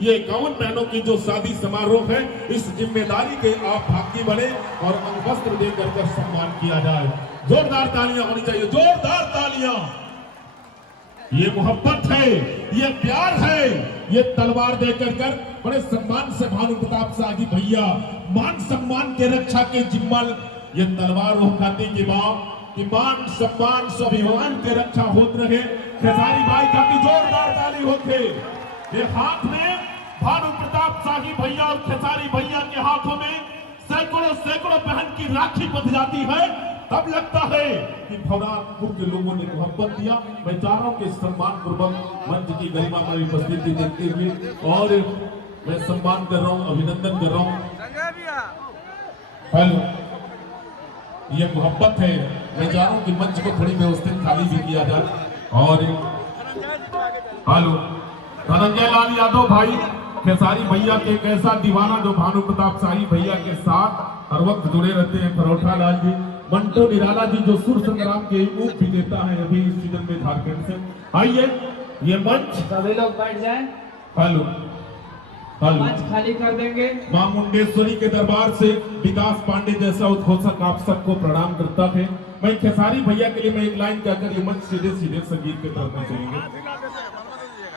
ये 51 बहनों की जो शादी समारोह है, इस जिम्मेदारी के आप भागी बने और अंगवस्त्र देकर कर सम्मान किया जाए। जोरदार तालियां होनी चाहिए, जोरदार तालियां। ये मोहब्बत है, ये प्यार है, ये तलवार देकर कर बड़े सम्मान से भानु प्रताप शाही भैया मान सम्मान के रक्षा के जिम्मा ये तलवार उठाने के बाद कि मान सम्मान स्वाभिमान के रक्षा होते रहे। खेसारी भाई का भी जोरदार ताली होते। ये हाथ में भानु प्रताप शाही भैया और खेसारी भैया के हाथों में सैकड़ों सैकड़ों बहन की राखी बंध जाती है, तब लगता है कि भवनाथपुर के लोगों ने मोहब्बत दिया। मैं चारों के सम्मान पूर्वक मंच की गरिमा में उपस्थिति देखते हुए और मैं सम्मान कर रहा हूँ, अभिनंदन कर रहा हूँ। हेलो, ये मोहब्बत है। मैं चाह रहा हूँ कि मंच को थोड़ी व्यवस्थित खाली भी किया जाए। और हेलो, धनंजय लाल यादव भाई खेसारी भैया के एक ऐसा दीवाना जो भानु प्रताप शाही भैया के साथ हर वक्त जुड़े रहते हैं। परोठा लाल जी, मंटो निराला जी जो सुर संग्राम के उप विजेता है अभी इस सीजन में झारखंड से। आइए ये मंच सभी लोग बैठ जाएं। हेलो, मंच खाली कर देंगे। मां मुंडेश्वरी के दरबार से विकास पांडे जैसा उद्घोषक आप सबको प्रणाम करता है। मैं खेसारी भैया के लिए मैं एक लाइन कहकर ये मंच सीधे सीधे संगीत के तरफ में चलेंगे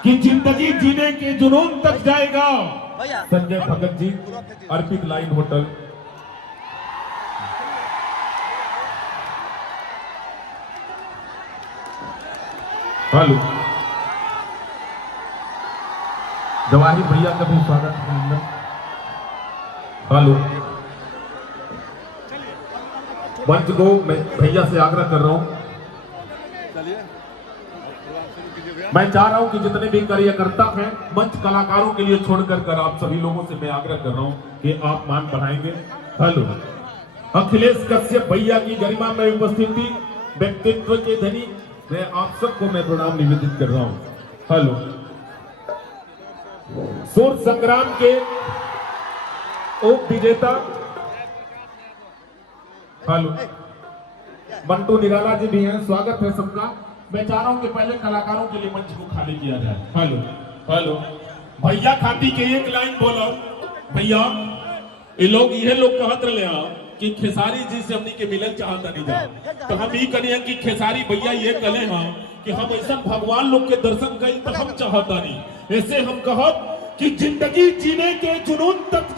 कि जिंदगी जीने के जुनून तक जाएगा। संजय भगत जी, अर्पित लाइन होटल। हेलो, जवाहिर भैया का भी स्वागत है अंदर। हेलो, मंच को मैं भैया से आग्रह कर रहा हूं, मैं चाह रहा हूं कि जितने भी कार्यकर्ता हैं मंच कलाकारों के लिए छोड़कर कर आप सभी लोगों से मैं आग्रह कर रहा हूं कि आप मान बढ़ाएंगे। हेलो, अखिलेश कश्यप भैया की गरिमा में उपस्थिति, व्यक्तित्व के धनी मैं आप सबको मैं प्रणाम निवेदित कर रहा हूं। हेलो, सुर संग्राम के उप विजेता हेलो मंटू निराला जी भी हैं, स्वागत है सबका। मैं चाह रहा हूं कि पहले कलाकारों के लिए मंच को खाली किया जाए। हेलो हेलो, भैया खाती के एक लाइन बोलो भैया। ये लोग कहत रहे कि खेसारी जी से हमनी के मिलन चाहता नहीं जा, तो हम ये करिए कि खेसारी भैया ये कले हाँ कि हम ऐसा भगवान लोग के दर्शन करें तो हम चाहता नहीं। ऐसे हम कहब कि जिंदगी जीने के जुनून तक